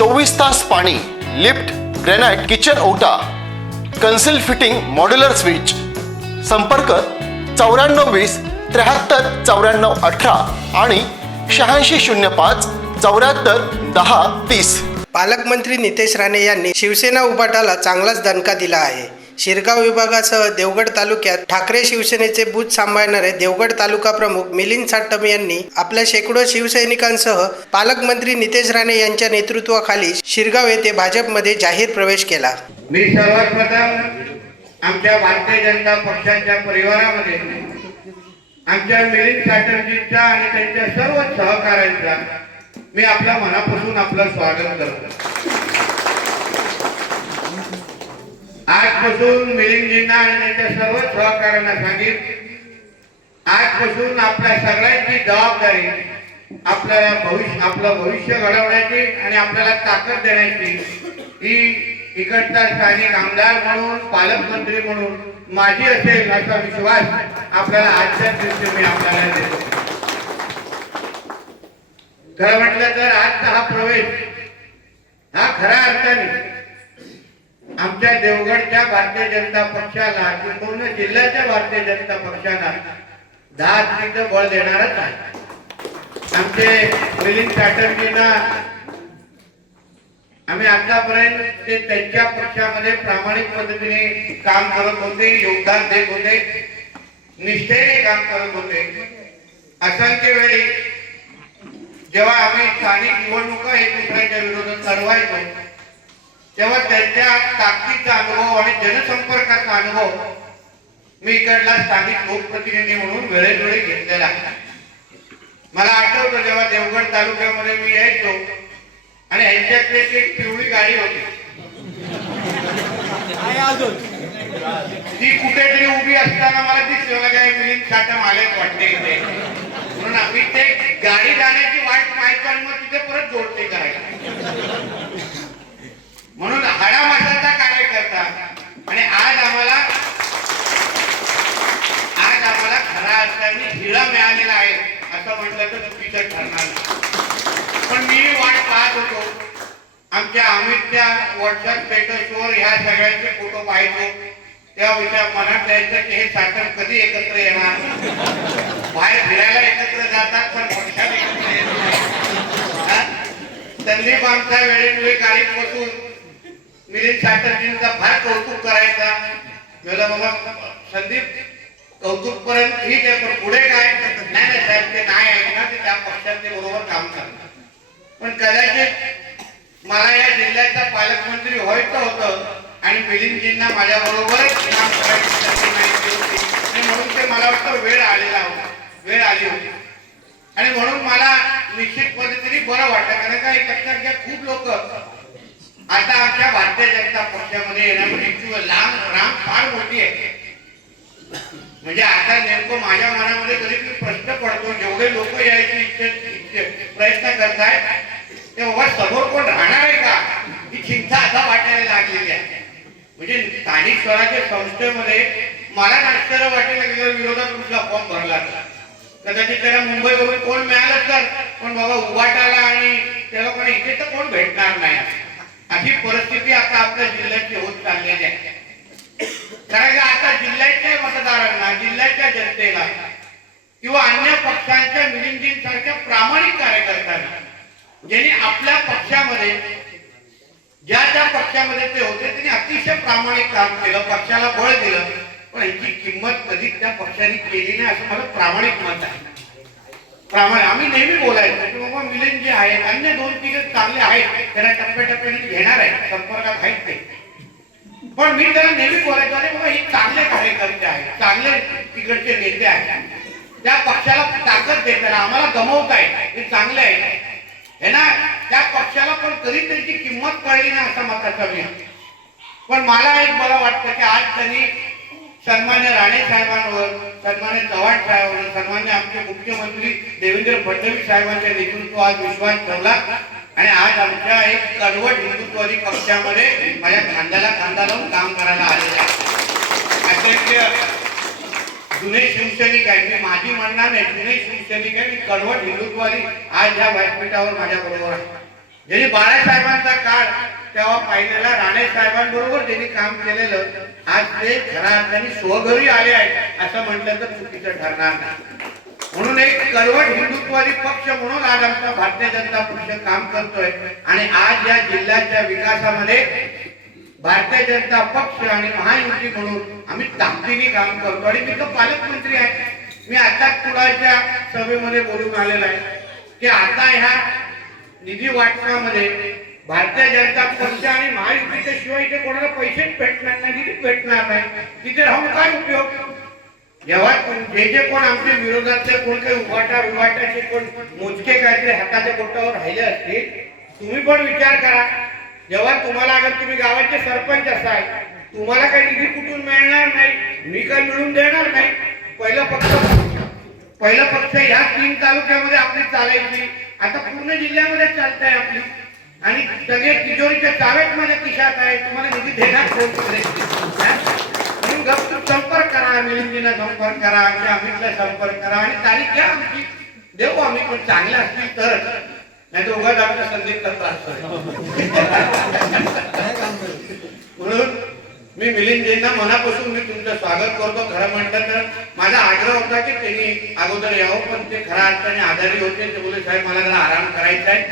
चोवीस तास पाणी लिफ्ट ग्रेनाइट किचन ओटा कन्सिल फिटिंग मॉड्युलर स्विच. संपर्क चौऱ्याण्णव वीस त्र्याहत्तर चौऱ्याण्णव अठरा आणि शहाऐंशी शून्य पाच चौऱ्याहत्तर दहा तीस. पालकमंत्री नितेश राणे यांनी शिवसेना उभाटाला चांगलाच दणका दिला आहे. शिरगाव विभागासह देवगड तालुक्यात ठाकरे शिवसेनेचे बूथ सांभाळणारे देवगड तालुका प्रमुख मिलिंद साटम यांनी आपल्या शेकडो शिवसैनिकांसह पालकमंत्री नितेश राणे यांच्या नेतृत्वाखाली शिरगाव येथे भाजपमध्ये जाहीर प्रवेश केला. मी सर्वात प्रथम आमच्या भारतीय जनता पक्षाच्या परिवारामध्ये आमच्या मिलिंद चॅटर्जींचा आणि त्यांच्या सर्व सहकाऱ्यांचा मी आपल्या मनापासून आपलं स्वागत करतो. आजपासून मिलिंदजींना आणि त्यांच्या सर्व सहकाऱ्यांना सांगितले आजपासून आपल्या सगळ्यांची जबाबदारी आपल्याला भविष्य आपलं भविष्य घडवण्याची आणि आपल्याला ताकद देण्याची. ही इकडचा स्थानिक आमदार म्हणून पालकमंत्री म्हणून माझी असेल असा विश्वास आपल्याला आजच्या दिवशी मी आपल्याला देतो. खरं म्हटलं तर आजचा हा प्रवेश हा खऱ्या अर्थाने आमच्या देवगडच्या भारतीय जनता पक्षाला की पूर्ण जिल्ह्याच्या भारतीय जनता पक्षाला दहा तिथं बळ देणारच आहे. आमचे मिलिंद चॅटर्जींना आम्ही आतापर्यंत ते त्यांच्या पक्षामध्ये प्रामाणिक पद्धतीने काम करत होते योगदान देत होते निष्ठेने काम करत होते. असंख्य वेळी जेव्हा आम्ही स्थानिक निवडणुका एक दुसऱ्याच्या विरोधात लढवायचो तेव्हा त्यांच्या ताकदीचा अनुभव आणि जनसंपर्काचा अनुभव मी इकडला स्थानिक लोकप्रतिनिधी म्हणून वेळोवेळी घेतलेला. मला आठवतं जेव्हा देवगड तालुक्यामध्ये मी यायचो आणि यांच्याकडे एक पिवळी गाडी होती. ती कुठेतरी उभी असताना मला दिसली. मला काय मिलिंद साठम आलेच वाटते इथे म्हणून आम्ही ते गाडी जाण्याची वाट पाहायचो आणि मग तिथे परत जोडते करायला. म्हणून हाडामासाचा कार्यकर्ता आणि आज आम्हाला आज आम्हाला खरा अर्थाने हिरा मिळालेला आहे असं म्हटलं तर चुकीचं ठरणार पण मी वाट पाहत होतो. आमच्या अमितच्या व्हॉट्सअप स्टेटसवर ह्या सगळ्यांचे फोटो पाहिजे तेव्हा विचार मनात द्यायचं की हे साखर कधी एकत्र येणार? बाहेर फिरायला एकत्र जातात पण पक्षात एकत्र येत नाही. संदीप आमच्या वेळेवेळी गाडीत बसून मिलिंद चॅटर्जींचा फार कौतुक करायचा मला बाबा संदीप कौतुक पर्यंत ठीक आहे पण पुढे काय? नाही नाही साहेब ते नाही ऐकणार ते त्या पक्षात ते बरोबर काम करणार. पण कदाचित मला या जिल्ह्याचा पालकमंत्री व्हायचं होतं आणि मिलिंदजींना माझ्या बरोबरच काम करायची माहिती होती. आणि म्हणून ते मला वाटतं वेळ आलेला होता वेळ आली होती. आणि म्हणून मला निश्चित पद्धतीने बरं वाटतं कारण का एक लक्षात घ्या खूप लोक आता आमच्या भारतीय जनता पक्षामध्ये येण्यामध्ये लांब राम फार मोठी आहे. म्हणजे आता नेमकं माझ्या मनामध्ये कधी प्रश्न पडतो जेवढे लोक यायचे प्रयत्न करतायत ते बाबा समोर कोण राहणार आहे का? ही चिंता आता वाटायला लागलेली आहे. म्हणजे स्थानिक स्वराज्य संस्थेमध्ये मला आश्चर्य वाटेल की विरोधात कुठला फॉर्म भरला कदाचित त्याला मुंबईवरून कोण मिळालं तर पण बाबा उभाटाला आणि त्या लोकांना इथे तर कोण भेटणार नाही. अशी परिस्थिती आता आपल्या जिल्ह्याची होत चाललेली आहे. कारण आता जिल्ह्याच्या मतदारांना जिल्ह्याच्या जनतेला किंवा अन्य पक्षांच्या मिलिंदींसारख्या प्रामाणिक कार्यकर्त्यांना ज्यांनी आपल्या पक्षामध्ये ज्या ज्या पक्षामध्ये ते होते त्यांनी अतिशय प्रामाणिक काम केलं पक्षाला बळ दिलं पण याची किंमत कधीच त्या पक्षाने केली नाही असं मला प्रामाणिक मत आहे. प्रामाणिक आम्ही नेहमी बोलायचो की बाबा मिलन जे आहेत अन्य दोन तिघे चांगले आहेत त्यांना टप्प्याटप्प्याने घेणार आहे संपर्कात आहेत ते. पण मी त्याला नेहमी बोलायचो अरे बाबा हे चांगले कार्यकर्ते आहेत चांगले तिकडचे नेते आहेत. त्या पक्षाला ताकद देताना आम्हाला गमवत आहे हे चांगले आहे. हे ना त्या पक्षाला पण कधी त्यांची किंमत कळली ना असा मताचा मी. पण मला एक मला वाटतं की आज त्यांनी सन्मान्य राणे साहेबांवर सन्मान्य चव्हाण साहेबांवर सन्मान्य आमचे मुख्यमंत्री देवेंद्र फडणवीस साहेबांच्या नेतृत्वात विश्वास ठेवला. आणि आज आमच्या एक कडवट हिंदुत्वादी पक्षामध्ये माझ्या खांद्याला खांदा लावून काम करायला आलेला आहे. जुने शिवसैनिक आहे मी माझी म्हणणार नाही जुने शिवसैनिक आहे मी कडवट हिंदुत्वादी आज या व्यासपीठावर माझ्या बरोबर आहे. जरी बाळासाहेबांचा काळ तेव्हा पाहिलेला राणे साहेबांबरोबर त्यांनी काम केलेलं आज ते खऱ्या अर्थाने स्वघरी आले आहेत असं म्हटलं तर चुकीचं ठरणार नाही. म्हणून एक कडवट हिंदुत्वादी पक्ष म्हणून आज आमचा भारतीय जनता पक्ष काम करतोय. आणि आज या जिल्ह्याच्या विकासामध्ये भारतीय जनता पक्ष आणि महायुती म्हणून आम्ही ताकदीने काम करतो. आणि मी तर पालकमंत्री आहे. मी आता कुडाच्या सभेमध्ये बोलून आलेलो आहे. की आता ह्या निधी वाटपामध्ये भारतीय जनता पक्ष आणि महायुतीच्या शिवाय इथे कोणाला पैसेच भेटणार नाही तिथे भेटणार नाही. तिथे राहून काय उपयोग? जेव्हा जे जे कोण आमच्या विरोधातले कोण काही उभाटा विभाटाचे कोण मोजके काहीतरी हाताच्या बोटावर राहिले असतील तुम्ही पण विचार करा. जेव्हा तुम्हाला अगर तुम्ही गावाचे सरपंच असाल तुम्हाला काही निधी कुठून मिळणार नाही मी काही मिळून देणार नाही. पहिलं पक्ष पहिलं पक्ष ह्या तीन तालुक्यामध्ये आपली चालायची. आता पूर्ण जिल्ह्यामध्ये चालत आहे आपली. आणि सगळे तिजोरीच्या चाव्यात माझ्या खिशात आहे. तुम्हाला निधी देणार म्हणून गपचूप संपर्क करा. मिलिंदीना संपर्क करा. आमच्या अमितला संपर्क करा. आणि तारीख घ्या आमची. देऊ आम्ही पण चांगले असतील तर. नाही तर उगाच आमच्या संदीपला त्रास म्हणून मी मिलिंदजींना मनापासून मी तुमचं स्वागत करतो. खरं म्हटलं तर माझा आग्रह होता की त्यांनी अगोदर यावं पण ते खऱ्या अर्थाने आजारी होते. ते बोले साहेब मला जरा आराम करायचा आहे.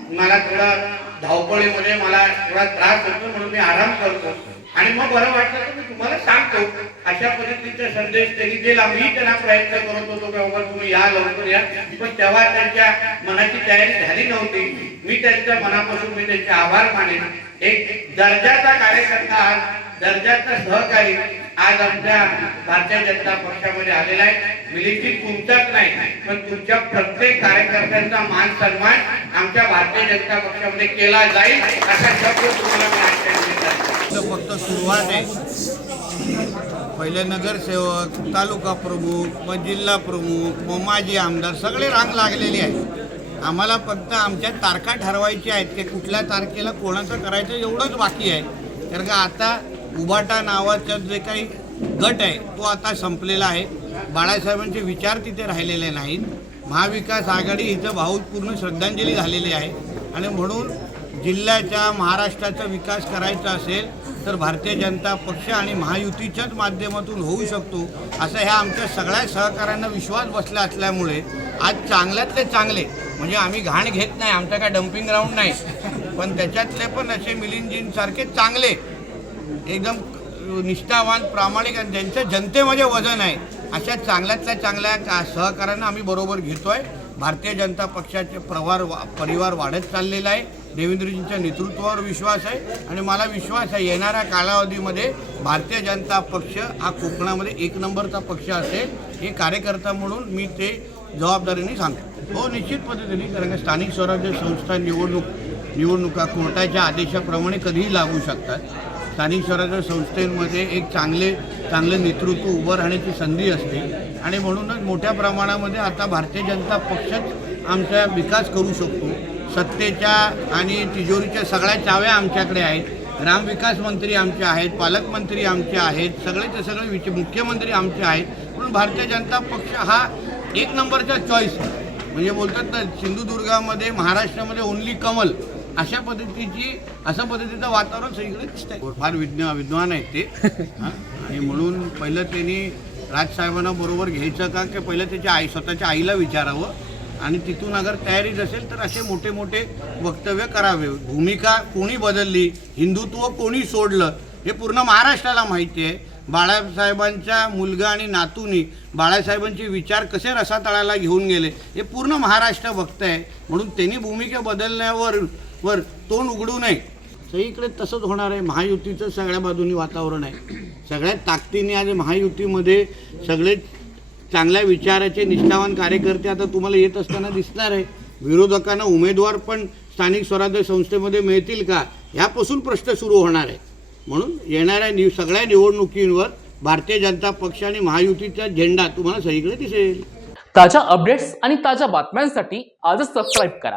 मला थोडा धावपळीमध्ये मला थोडा त्रास होतो म्हणून मी आराम करतो. आणि मग बरं वाटलं तर मी तुम्हाला सांगतो. अशा पद्धतीचे संदेश त्यांनी दिला. मी त्यांना प्रयत्न करत होतो की बाबा तुम्ही या लवकर या. पण तेव्हा त्यांच्या मनाची तयारी झाली नव्हती. मी त्यांच्या मनापासून मी त्यांचे आभार मानेन. एक दर्जाचा कार्यकर्ता आज दर्जाचा सहकारी आज आमच्या भारतीय जनता पक्षामध्ये आलेला आहे. मिलिंदजी तुमचाच नाही पण तुमच्या प्रत्येक कार्यकर्त्यांचा मान सन्मान आमच्या भारतीय जनता पक्षामध्ये केला जाईल असा शब्द तुम्हाला फक्त सुरुवात आहे. पहिले नगरसेवक तालुका प्रमुख मग जिल्हा प्रमुख मग माजी आमदार सगळे रांग लागलेली आहे आम्हाला फक्त आमच्या तारखा ठरवायच्या आहेत की कुठल्या तारखेला कोणाचं करायचं एवढंच बाकी आहे. कारण का आता उबाटा नावाचा जे काही गट आहे तो आता संपलेला आहे. बाळासाहेबांचे विचार तिथे राहिलेले नाहीत. महाविकास आघाडी इथं भावपूर्ण श्रद्धांजली झालेली आहे. आणि म्हणून जिल्ह्याच्या महाराष्ट्राचा विकास करायचा असेल तर भारतीय जनता पक्ष आणि महायुतीच्याच माध्यमातून होऊ शकतो असं ह्या आमच्या सगळ्या सहकाऱ्यांना विश्वास बसला असल्यामुळे आज चांगल्यातले चांगले म्हणजे आम्ही घाण घेत नाही आमचा काय डम्पिंग ग्राउंड नाही. पण त्याच्यातले पण असे मिलिंदजींसारखे चांगले एकदम निष्ठावान प्रामाणिक आणि ज्यांचं जनतेमध्ये वजन आहे अशा चांगल्यातल्या चांगल्या का सहकाऱ्यांना आम्ही बरोबर घेतो आहे भारतीय जनता पक्षाचे प्रवार वा परिवार वाढत चाललेला आहे. देवेंद्रजींच्या नेतृत्वावर विश्वास आहे. आणि मला विश्वास आहे येणाऱ्या कालावधीमध्ये भारतीय जनता पक्ष हा कोकणामध्ये एक नंबरचा पक्ष असेल हे कार्यकर्ता म्हणून मी ते जबाबदारीने सांगतो. हो निश्चित पद्धतीने कारण का स्थानिक स्वराज्य संस्था निवडणूक निवडणुका कोर्टाच्या आदेशाप्रमाणे कधीही लागू शकतात. स्थानिक स्वराज्य संस्थेमध्ये एक चांगले चांगले नेतृत्व उभं राहण्याची संधी असते. आणि म्हणूनच मोठ्या प्रमाणामध्ये आता भारतीय जनता पक्षच आमचा विकास करू शकतो. सत्तेच्या आणि तिजोरीच्या सगळ्या चाव्या आमच्याकडे आहेत. ग्रामविकास मंत्री आमचे आहेत पालकमंत्री आमचे आहेत सगळेचे सगळे विच मुख्यमंत्री आमचे आहेत. म्हणून भारतीय जनता पक्ष हा एक नंबरचा चॉईस म्हणजे बोलतात ना सिंधुदुर्गामध्ये महाराष्ट्रामध्ये ओनली कमल. अशा पद्धतीची अशा पद्धतीचं वातावरण सगळीकडे दिसतंय. फार विज्ञा विद्वान आहेत ते. हा. आणि म्हणून पहिलं त्यांनी राजसाहेबांना बरोबर घ्यायचं का की पहिलं त्याच्या आई स्वतःच्या आईला विचारावं? आणि तिथून अगर तयारीच असेल तर असे मोठे मोठे वक्तव्य करावे. भूमिका कोणी बदलली हिंदुत्व कोणी सोडलं हे पूर्ण महाराष्ट्राला माहिती आहे. बाळासाहेबांच्या मुलगा आणि नातूनी बाळासाहेबांचे विचार कसे रसातळाला घेऊन गेले हे पूर्ण महाराष्ट्र बघतंय. म्हणून त्यांनी भूमिका बदलण्यावर वर तोंड उघडू नये. सगळीकडे तसंच होणार आहे. महायुतीचं सगळ्या बाजूनी वातावरण आहे. सगळ्यात ताकदीने आज महायुतीमध्ये सगळे चांगल्या विचाराचे निष्ठावान कार्यकर्ते आता तुम्हाला येत असताना दिसणार आहे. विरोधकांना उमेदवार पण स्थानिक स्वराज्य संस्थेमध्ये मिळतील का? ह्यापासून प्रश्न सुरू होणार आहे. म्हणून येणाऱ्या निव सगळ्या निवडणुकींवर भारतीय जनता पक्ष आणि महायुतीचा झेंडा तुम्हाला सगळीकडे दिसेल. ताज्या अपडेट्स आणि ताज्या बातम्यांसाठी आजच सबस्क्राईब करा.